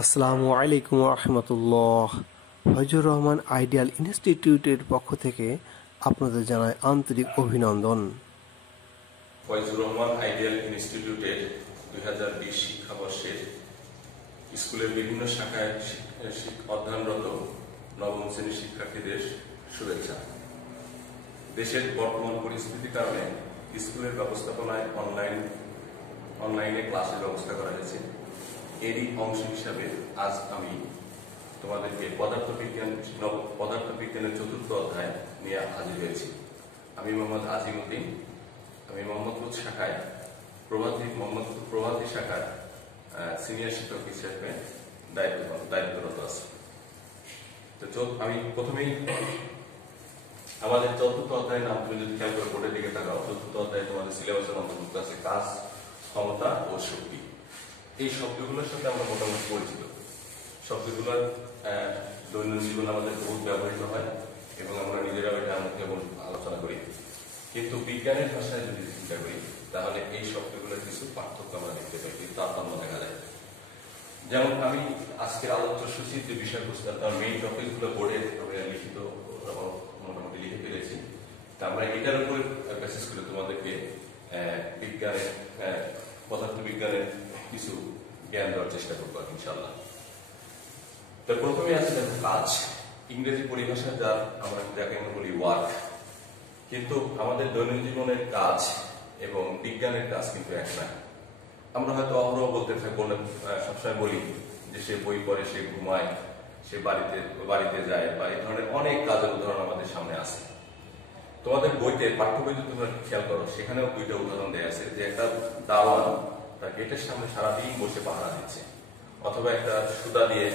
আসসালামু আলাইকুম রহমতুল্লাহ। ফজলুর রহমান আইডিয়াল ইনস্টিটিউটের পক্ষ থেকে আপনাদের জানাই আন্তরিক অভিনন্দন। ফজলুর রহমান আইডিয়াল ইনস্টিটিউটের 2020 শিক্ষাবর্ষের স্কুলের বিভিন্ন শাখায় অধ্যয়নরত নবম শ্রেণীর শিক্ষার্থীদের শুভেচ্ছা। দেশের বর্তমান পরিস্থিতির কারণে স্কুলের ব্যবস্থাপনায় অনলাইনে ক্লাসের ব্যবস্থা করা হয়েছে। এরই অংশ হিসাবে আজ আমি তোমাদেরকে পদার্থবিজ্ঞানের 4র্থ অধ্যায় নিয়ে হাজির হয়েছি। আমি মোহাম্মদ আজিমউদ্দিন। আমি মোহাম্মদপুর শাখায় প্রভাতী শাখার সিনিয়র শিক্ষক হিসেবে দায়িত্বরত আছি। তো আমি প্রথমেই আমাদের 4র্থ অধ্যায়ের নাম তুমি যদি খেয়াল করে বোর্ডের দিকে তাকাও, 4র্থ অধ্যায়ে তোমাদের সিলেবাসের অন্তর্ভুক্ত আছে কাজ, ক্ষমতা ও শক্তি। এই শব্দগুলোর সাথে আমরা মোটামুটি পরিচিত। শব্দগুলোর দৈনন্দিন জীবনে আমাদের বহুত ব্যবহৃত হয় এবং আমরা নিজেরাও এটা কেবল আলোচনা করি। কিন্তু বিজ্ঞানের ভাষায় যদি চিন্তা করি তাহলে এই শব্দগুলোর কিছু পার্থক্য আমরা দেখতে পাই, কিন্তু তারতম্য দেখা যায়। যেমন আমি আজকের আলোচ্য সূচির যে বিষয়বস্তু, তার মেইন টপিকগুলো বোর্ডে লিখিত মোটামুটি লিখে ফেলেছি। তা আমরা এটার উপর বেসিস করে তোমাদেরকে পদার্থবিজ্ঞানের কিছু জ্ঞান দেওয়ার চেষ্টা করবো ইনশাল্লাহ। তো প্রথমে আছে দেখো কাজ। ইংরেজি পরিভাষা যাকে আমরা বলি ওয়ার্ক, কিন্তু আমাদের দৈনন্দিন জীবনের কাজ এবং বিজ্ঞানের কাজ কিন্তু এক না। আমরা হয়তো অহরহ সবসময় বলি যে সে বই পড়ে, সে ঘুমায়, সে বাড়িতে যায়, বা এই ধরনের অনেক কাজের উদাহরণ আমাদের সামনে আছে। তোমাদের বইতে পাঠ্য বইতে তোমরা খেয়াল করো, সেখানেও 2টা উদাহরণ দেওয়া আছে যে একটা দারোয়ান তার গেটের সামনে সারাদিন বসে পাহারা দিচ্ছে, অথবা একটা সুতা দিয়ে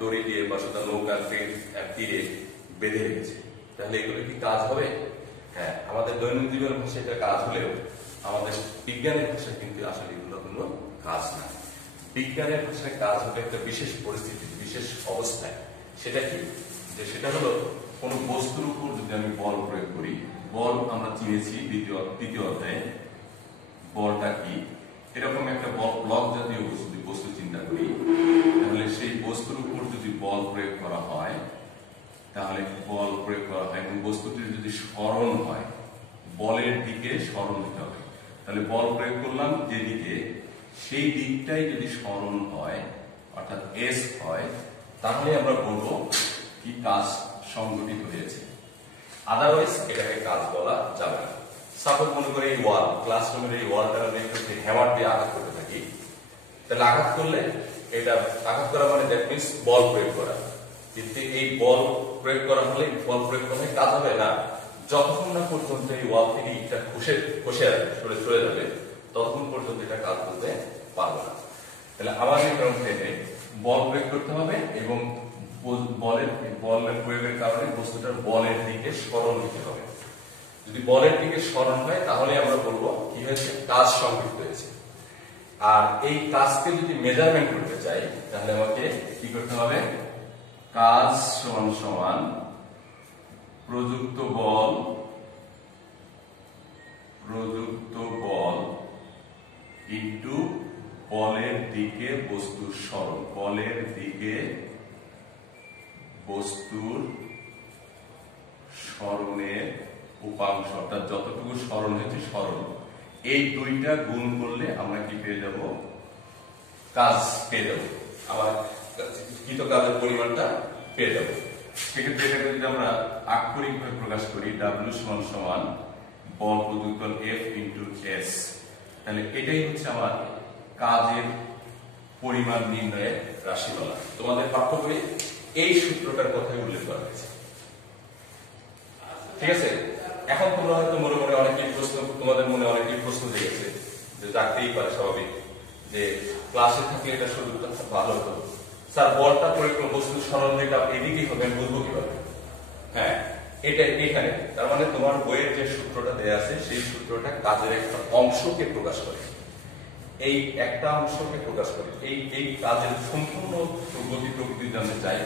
দড়ি দিয়ে বা সুতা নৌকার তীরে বেঁধে রেখেছে। তাহলে এগুলো কি কাজ হবে? হ্যাঁ, আমাদের দৈনন্দিন জীবনের ভাষায় এটা কাজ হলেও আমাদের বিজ্ঞানের ভাষায় কিন্তু আসলে এগুলো কোনো কাজ না। বিজ্ঞানের ভাষায় কাজ হলে একটা বিশেষ পরিস্থিতি, বিশেষ অবস্থায়। সেটা কি? যে সেটা হলো কোনো বস্তুর উপর যদি আমি বল প্রয়োগ করি। বল আমরা চিনেছি দ্বিতীয় অধ্যায়ে। বলটা কি? এরকম একটা ব্লক জাতীয় বস্তু চিন্তা করি, তাহলে সেই বস্তুর উপর যদি বল প্রয়োগ করা হয় এবং বস্তুটির যদি সরণ হয়, বলের দিকে সরণ হতে হবে। তাহলে বল প্রয়োগ করলাম যেদিকে, সেই দিকটাই যদি সরণ হয় অর্থাৎ এস হয়, তাহলে আমরা বলবো কি কাজ সংঘটিত হয়েছে। আদারওয়াইজ এটাকে কাজ বলা যাবে না। সাপোজ মনে করে এই ওয়াল, ক্লাসরুমের এই ওয়ালটা একটু হ্যামার দিয়ে আঘাত করতে থাকি, তাহলে আঘাত করা মানে দ্যাট মিনস বল প্রয়োগ করা। কিন্তু এই বল প্রয়োগ করা হলে কাজ হবে না যতক্ষণ না পর্যন্ত এই ওয়াল থেকে ইটটা সরে যাবে, ততক্ষণ পর্যন্ত এটা কাজ করতে পারবে না। তাহলে আমাদের থেকে বল প্রয়োগ করতে হবে এবং বলের প্রয়োগের কারণে বস্তুটার বলের দিকে সরণ হতে হবে। যদি বলের দিকে সরণ হয় তাহলে আমরা বলবো কি হয়েছে, কাজ সংঘটিত হয়েছে। আর এই কাজকে যদি মেজারমেন্ট করতে চাই তাহলে আমাকে কি করতে হবে? কাজ সমান প্রযুক্ত বল ইনটু বলের দিকে বস্তুর সরণ। বলের দিকে বস্তুর সরণের উপাংশ, অর্থাৎ যতটুকু সরণ হয়েছে সরণ, এই 2টা গুণ করলে আমরা কি পেয়ে যাব? কাজ পেয়ে যাব। আবার কৃত কাজের পরিমাণটা পেয়ে যাব। সেক্ষেত্রে এটাকে যদি আমরা আক্ষরিকভাবে প্রকাশ করি, W সমান বল প্রযুক্ত F ইন্টু S, তাহলে এটাই হচ্ছে আমার কাজের পরিমাণ নির্ণয়ের রাশিমালা। তোমাদের পাঠ্য বইয়ে এই সূত্রটার কথাই উল্লেখ করা হয়েছে। ঠিক আছে? এখন তোমরা হয়তো তোমাদের মনে অনেকেই প্রশ্ন জেগেছে, যে জাগতেই পারে স্বাভাবিক, যে ক্লাসে থাকলে এটা সুযোগটা ভালো হতো। স্যার, বলটা প্রয়োগ বস্তুর সরণ যেটা এদিকেই হবে, আমি বুঝবো কিভাবে? হ্যাঁ, এটা এখানে তার মানে তোমার বইয়ের যে সূত্রটা দেয়া আছে সেই সূত্রটা কাজের একটা অংশকে প্রকাশ করে। এই একটা অংশকে প্রকাশ করে এই কাজের সম্পূর্ণ গতি প্রকৃতি জানতে চাই,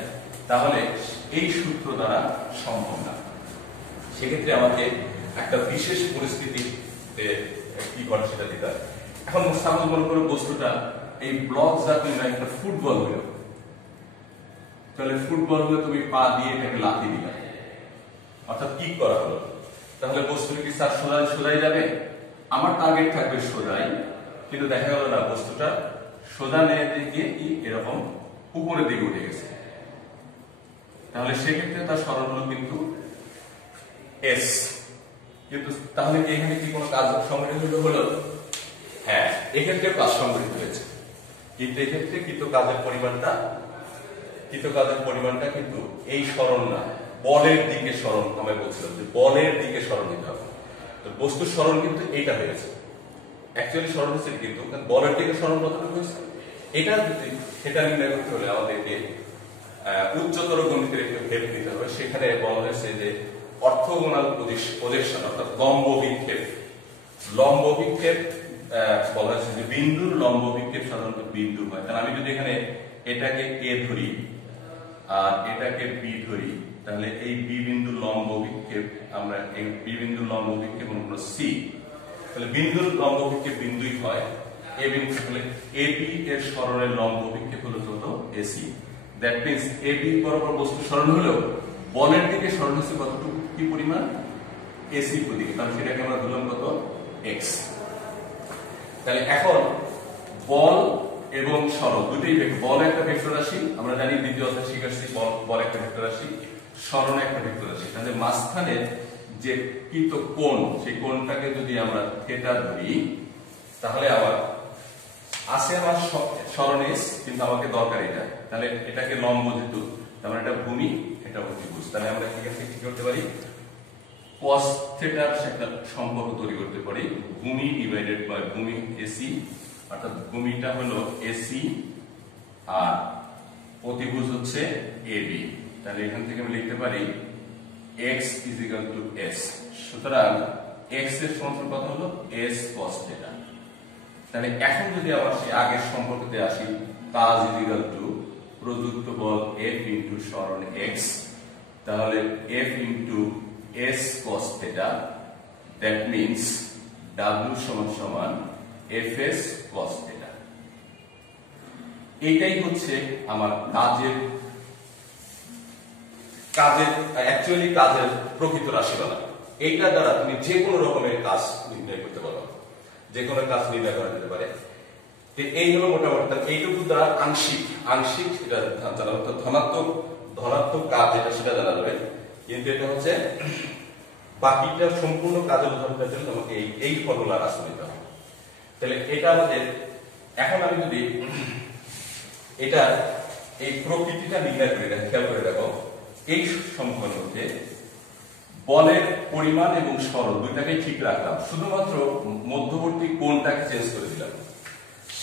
তাহলে এই সূত্র দ্বারা সম্ভব না। সেক্ষেত্রে আমাকে একটা বিশেষ পরিস্থিতিতে কি করে সেটা দিতে হয়। এখন সাপোজ মনে করো বস্তুটা এই ব্লক জাতীয় না একটা ফুটবল হলো, তাহলে ফুটবল হলে তুমি পা দিয়ে এটাকে লাথি দিলে, অর্থাৎ কি করা হলো, তাহলে বস্তুটা কি স্যার সোজাই সোজাই যাবে? আমার টার্গেট থাকবে সোজাই, কিন্তু দেখা গেল না বস্তুটা সোজা নিয়ে গিয়ে কি এরকম উপরের দিকে উঠে গেছে, তাহলে সেক্ষেত্রে তার সরণ হলো কিন্তু এস। কিন্তু তাহলে কি এখানে কি কোনো কাজ সংগঠিত হলো? হ্যাঁ, এক্ষেত্রে কাজ সংগঠিত হয়েছে, কিন্তু এক্ষেত্রে কৃত কাজের পরিমাণটা কিন্তু এই সরণ না, বলের দিকে সরণ। আমি বলছিলাম যে বলের দিকে সরণ নিতে হবে, তো বস্তুর সরণ কিন্তু এইটা হয়েছে, অ্যাকচুয়ালি সরণ হয়েছে কিন্তু বলের দিকে সরণ কতটুকু হয়েছে, এটা নির্ণয় করতে হলে আমাদেরকে উচ্চতর গণিতের একটু হেল্প নিতে হবে। সেখানে বলা হয়েছে যে অর্থগোনাল প্রজেকশন, অর্থাৎ লম্ব বিক্ষেপ বলা হয়েছে যে বিন্দুর লম্ব বিক্ষেপ সাধারণত বিন্দু হয়। তাহলে আমি যদি এখানে এটাকে এ ধরি আর এটাকে বি ধরি, তাহলে এই বি বিন্দুর লম্ব বিক্ষেপ, আমরা এই বি বিন্দুর লম্ব বিক্ষেপ মনে করো সি, তাহলে বিন্দুর লম্ব বিক্ষেপ বিন্দুই হয়। এ বিন্দু হলে এবি এর সরণের লম্ব বিক্ষেপ হলো কত? এসি। দ্যাট মিন্স এবি বরাবর বস্তু সরণ হলো বলের দিকে সরণ হচ্ছে কতটুকু, কি পরিমাণ? এসি দিকে, কারণ সেটাকে আমরা ধরলাম কত? এক্স। তাহলে এখন বল এবং সরণ দুটোই বল একটা ভেক্টর রাশি, আমরা জানি দ্বিতীয় অধ্যায় শিখেছি বল একটা ভেক্টর রাশি, সরণ একটা ভেক্টর রাশি। তাহলে মাঝখানে যে কৃত কোণ, সেই কোণটাকে যদি আমরা থিটা ধরি, তাহলে আবার আসে আমার সরণ এস, কিন্তু আমাকে দরকার এটা, তাহলে এটাকে লম্ব যেহেতু, তার মানে এটা ভূমি, এটা অতিভুজ। তাহলে আমরা এখান থেকে কি করতে পারি? cos থিটার একটা সম্পর্ক তৈরি করতে পারি, ভূমি ডিভাইডেড বাই ভূমি এসি, অর্থাৎ ভূমিটা হলো এসি আর অতিভুজ হচ্ছে এবি। তাহলে এখান থেকে আমি লিখতে পারি x = s। সুতরাং x এর সমান কত হলো? s cos theta. তাহলে এখন যদি আবার সেই আগের সম্পর্কতে আসি, কাজ প্রযুক্ত বল F ইনটু সরণ x, তাহলে F into s cos theta, that means W সমান Fs cos থিটা। এটাই হচ্ছে আমার কাজের প্রকৃত রাশিমালা। এইটা দ্বারা তুমি যে কোনো রকমের কাজ নির্ণয় করতে পারো, যে কোনো কাজ নির্ণয় করা যেতে পারে। এই হলো মোটামুটি এইটুকু দ্বারা আংশিক এটা জানা, অর্থাৎ ধনাত্মক কাজ যেটা সেটা জানা যাবে, কিন্তু এটা হচ্ছে বাকিটা সম্পূর্ণ কাজের উদাহরণের জন্য আমাকে এই ফর্মুলা রাশি নিতে হবে। তাহলে এটা আমাদের, এখন আমি যদি এটা এই প্রকৃতিটা নির্ণয় করে দেখো, খেয়াল করে দেখো, এই সমীকরণের মধ্যে বলের পরিমাণ এবং সরণ দুইটাকেই ঠিক রাখলাম, শুধুমাত্র মধ্যবর্তী কোণটাকে চেঞ্জ করে দিলাম।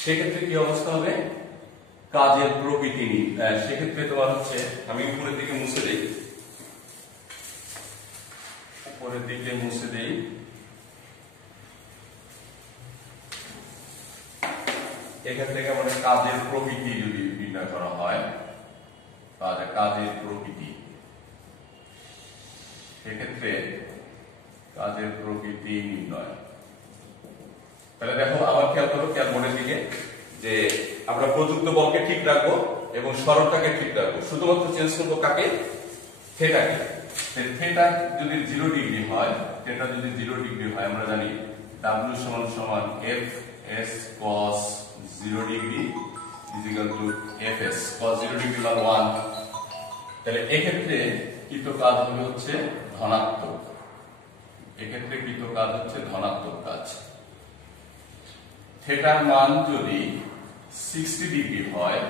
সেক্ষেত্রে কি অবস্থা হবে? কাজের প্রকৃতি সেক্ষেত্রে তোমার হচ্ছে, আমি উপরের দিকে মুছে দেই, এখান থেকে আমাদের কাজের প্রকৃতি যদি নির্ণয় করা হয়, কাজের প্রকৃতি, সেক্ষেত্রে কাজের প্রকৃতি নির্ণয়। তাহলে দেখো আবার খেয়াল করো, খেয়াল বোর্ডের দিকে, যে আমরা প্রযুক্ত বলকে ঠিক রাখবো এবং সরণটাকে ঠিক রাখবো, শুধুমাত্র চেঞ্জ করবো কাকে? থিটাকে। থিটা যদি 0 ডিগ্রি হয়, আমরা জানি W সমান Fs cos 0 degree Fs cos 0 degree মান 1। তাহলে এক্ষেত্রে কৃত কাজ হবে হচ্ছে ধনাত্মক, কাজ। থিটার মান যদি 60 ডিগ্রি হয়,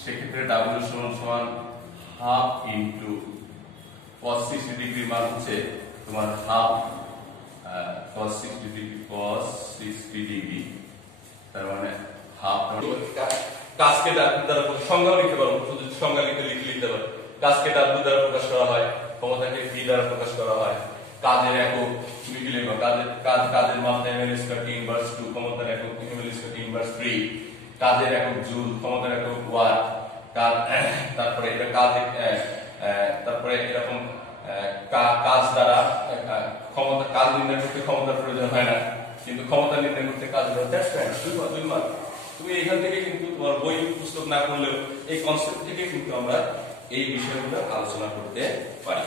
সেক্ষেত্রে W সমান হাফ ইন্টু cos 60 ডিগ্রি মান হচ্ছে তোমার হাফ cos 60 ডিগ্রি, তার মানে হাফ। কাজকে W দ্বারা সংজ্ঞা লিখতে পারবো, শুধু সংজ্ঞা লিখতে পারবো। কাজকে W দ্বারা প্রকাশ করা হয়, ক্ষমতাকে V দ্বারা প্রকাশ করা হয়। কাজের একক তুমি কি লিখবে? কাজের মান ml² ইনভার্স 2, ক্ষমতার একক ml² ইনভার্স 3, কাজের একক জুল, ক্ষমতার একক ওয়াট। তারপরে এটা তারপরে এরকম কাজ দ্বারা কাজ নির্ণয় করতে ক্ষমতার প্রয়োজন হয় না, কিন্তু ক্ষমতা নির্ণয় করতে কাজ দুই মান। তুমি এখান থেকে কিন্তু তোমার বই পুস্তক না পড়লেও এই কনসেপ্ট থেকে কিন্তু আমরা এই বিষয়গুলো আলোচনা করতে পারি।